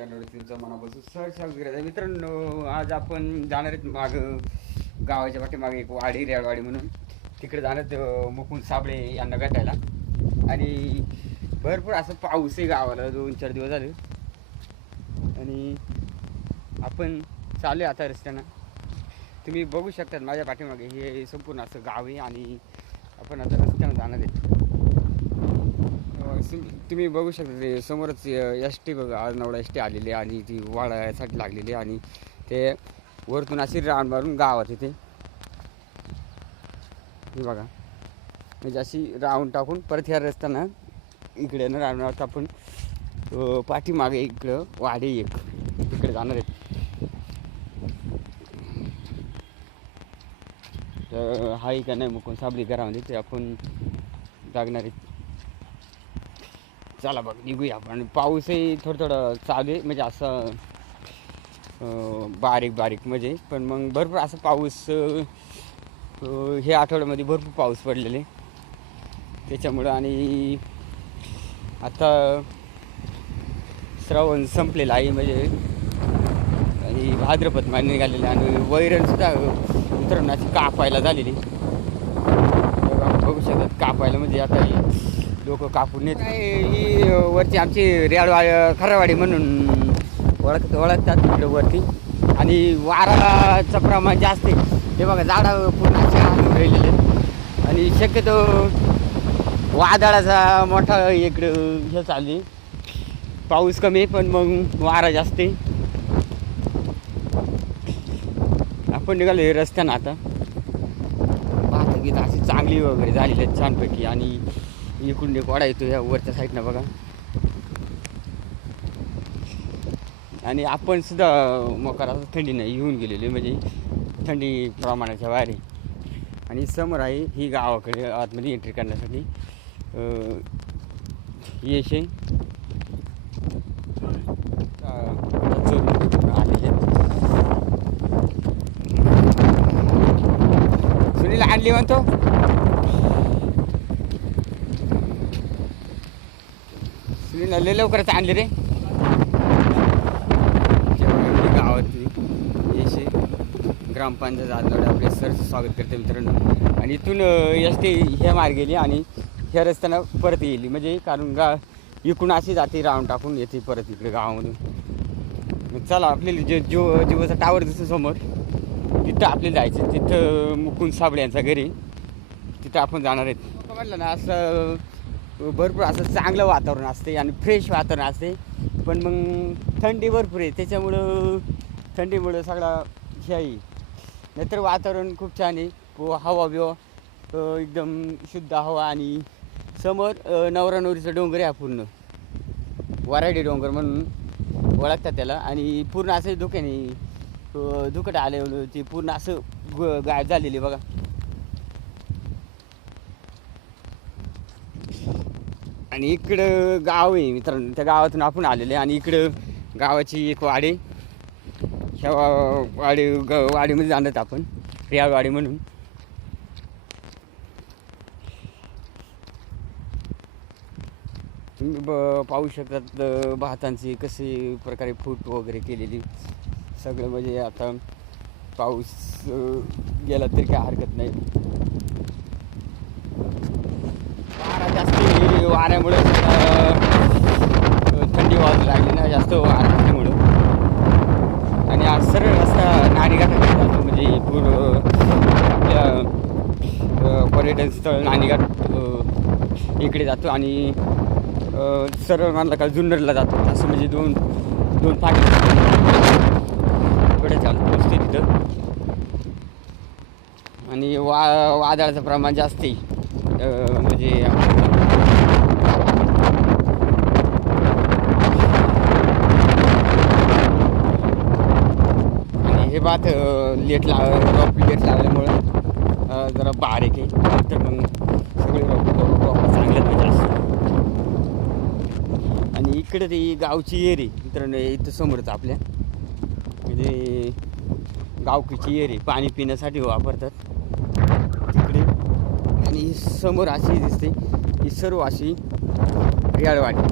Channel तुमचं मनापासून सहज स्वागत मित्रांनो आज आपण जाणार आहेत माग गावाच्या पाठीमागे एक वाडी रेळवाडी म्हणून. तिकडे जाणार आहेत, मुकुंद साबळे यांना भेटायला. आणि भरपूर असं पाऊस आहे गावाला दोन चार दिवस झाले. आणि आपण चालू आता रस्त्यानं. तुम्ही बघू शकतात माझ्या पाठीमागे हे संपूर्ण असं गाव आहे आणि आपण आता रस्त्यानं जाणार आहे अं, तुम्ही बघू शकता ते समोरच एस टी बघा आजनावडा एस टी आलेली आहे आणि ती वाढायसाठी लागलेली आणि ते वरतून अशी रान मारून गावात येते. हे बघा. म्हणजे अशी राऊंड टाकून परत ह्या रस्त्यानं इकडे ना राऊंड आपण पाठीमागे इकडं वाढे एक इकडे जाणार आहेत. तर हाय का नाही मुकून साबळी घरामध्ये ते आपण लागणार आहेत. चला बघ निघूया आपण पाऊसही थोडं थोडं चालू आहे म्हणजे असं बारीक बारीक म्हणजे. पण मग भरपूर असं पाऊस हे आठवड्यामध्ये भरपूर पाऊस पडलेले त्याच्यामुळं आणि आता श्रावण संपलेला आहे म्हणजे. आणि भाद्रपद मान्य निघालेले आणि वैरणसुद्धा उतरवण्याची अशी कापायला झालेली बघू शकतात कापायला म्हणजे आता लोक कापून येत ही वरची आमची रेडवा खरावाडी म्हणून ओळख ओळखतात तिकडे वरती. आणि वाराचं प्रमाण जास्त आहे. हे बघा झाडं पूर्ण असे राहिलेले आहेत. आणि शक्यतो वादळाचा मोठा इकडं हे चालली पाऊस कमी आहे, पण मग वारा जास्त आहे. आपण निघालो हे रस्त्यानं आता. वाहतुकीत अशी चांगली वगैरे झालेली आहे छानपैकी. आणि इकडून एक वाडा येतो या वरच्या साईडनं बघा. आणि आपण सुद्धा मोकार थंडीनं येऊन गेलेले म्हणजे थंडी प्रमाणाच्या बाहेर आणि समोर आहे ही गावाकडे आतमध्ये एंट्री करण्यासाठी अं, आहे सुनील आणली म्हणतो? लय लवकरच आणली रे गावातली येशे ग्रामपंचायत आजवडे आपले सर स्वागत करते मित्रांनो आणि इथून एस टी ह्या मार्ग गेली आणि ह्या रस्त्यानं परत येईल म्हणजे कारण गा इकडून अशी जाते राऊंड टाकून येते परत इकडे गावामधून चला आपल्याला जे जो जीवाचा टावर दिसतो समोर तिथं आपल्याला जायचं तिथं मुकुंद साबळे यांचा घरी तिथं आपण जाणार आहेत म्हटलं ना असं भरपूर असं चांगलं वातावरण असते आणि फ्रेश वातावरण असते. पण मग थंडी भरपूर आहे. त्याच्यामुळं थंडीमुळं सगळा हे आहे. नाहीतर वातावरण खूप छान आहे. हो, हवा बिवा एकदम शुद्ध हवा आणि समोर नवरा नवरीचं डोंगर आहे पूर्ण. वराडी डोंगर म्हणून ओळखतात त्याला. आणि पूर्ण असं धुक्याने अं, धुकट आले ते पूर्ण असं ग- गायब झालेली बघा. आणि इकडं गाव आहे मित्रांनो. त्या गावातून आपण आलेले आणि इकडं गावाची एक वाडी ह्या वाडी ग वाडीमध्ये जाणत आपण. रियाळवाडी म्हणून. तुम्ही ब पाहू शकतात भातांची कसे प्रकारे फूट वगैरे केलेली. सगळं म्हणजे आता पाऊस गेला तरी काय हरकत नाही वारा जास्त आहे, वाऱ्यामुळे थंडी वाजू लागली ना जास्त वाऱ्यामुळं आणि आज सरळ रस्ता नाणीघाटाकडे जातो म्हणजे पूर आपल्या पर्यटन स्थळ नाणीघाट इकडे जातो आणि सरळ मानला का जुन्नरला जातो. असं म्हणजे दोन दोन फाटे इकडे चालू पोचते तिथं. आणि वा वादळाचं प्रमाण जास्त आहे. म्हणजे आणि लेट ला रॉप लेट लावल्यामुळं जरा बारीक आहे. तर मग सगळे रॉप रॉप चांगले पाहिजे म्हणजे असं. आणि इकडे ती गावची एरी मित्रांनो इथं समोरच आपल्या. म्हणजे गावकीची एरी पाणी पिण्यासाठी वापरतात. तिकडे. आणि ही समोर अशी दिसते ही सर्व अशी रियाळवाडी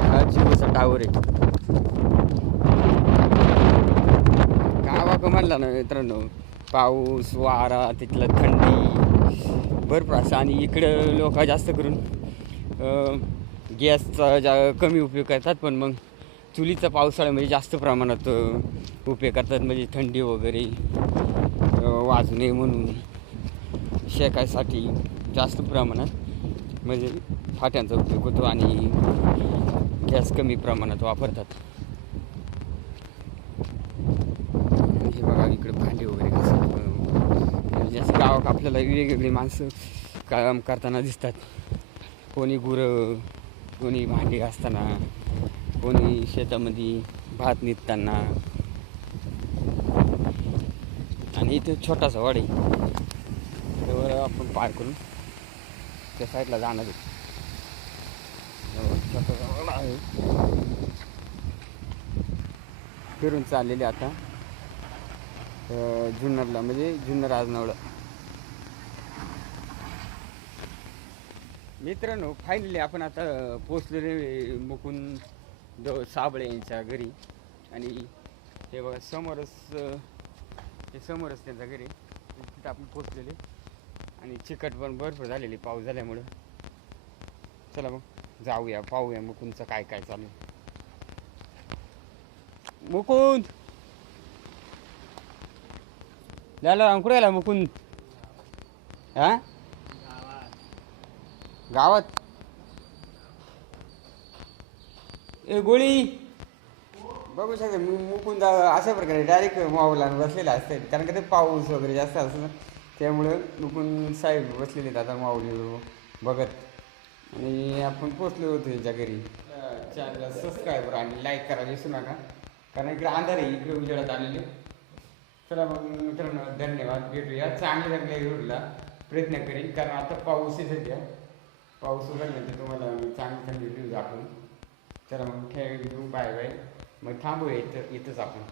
हा जिओचा टावर आहे. म्हणला ना मित्रांनो पाऊस वारा तिथलं थंडी भरपूर असं आणि इकडं लोक जास्त करून गॅसचा जा कमी उपयोग करतात पण मग चुलीचा पावसाळ्यामध्ये म्हणजे जास्त प्रमाणात उपयोग करतात म्हणजे थंडी वगैरे वाजू नये म्हणून. शेकायसाठी जास्त प्रमाणात म्हणजे फाट्यांचा उपयोग होतो आणि गॅस कमी प्रमाणात वापरतात. हे बघा इकडे भांडे वगैरे कसं जसं गावात आपल्याला वेगवेगळी माणसं काम करताना दिसतात. कोणी गुरं कोणी भांडी घासताना कोणी शेतामध्ये भात निघताना. आणि इथे छोटासा वाडी त्यावर आपण पार करून त्या साईडला जाणार आहे. छोटासा वाडा आहे. फिरून चाललेले आता. जुन्नरला म्हणजे जुन्नर आजनावळं. मित्रांनो फायनली आपण आता पोचलेले मुकुंद द साबळे यांच्या घरी. आणि हे बघा समोरच हे समोरच त्यांच्या घरी. तिथं आपण पोचलेले आणि चिकट पण भरपूर झालेली पाऊस झाल्यामुळं. चला मग जाऊया पाहूया मुकुंदचं काय काय चालू आहे. मुकुंद! झालं कुठे गेला मुकुंद हा गावात ए गोळी बघू शकता मु- मुकुंद अशा प्रकारे डायरेक्ट माऊला बसलेला असते कारण का ते पाऊस वगैरे जास्त असतो ना त्यामुळं मुकुंद साहेब बसलेले आहेत आता माऊली बघत आणि आपण पोचलो होतो यांच्या घरी चॅनलला सबस्क्राईबर आणि लाईक करायला विसरू नका कारण इकडे अंधार आहे इकडे उजेडात आलेले चला मग मित्रांनो धन्यवाद. भेटूया. चांगल्या चांगल्या व्हिडिओला प्रयत्न करीन. कारण आता पाऊस आहे सध्या. पाऊस उघडल्यानंतर तुम्हाला मी चांगले चांगले व्हिडिओ दाखवून चला मग ठेव बाय बाय. मग थांबूया इथं इथंच आपण.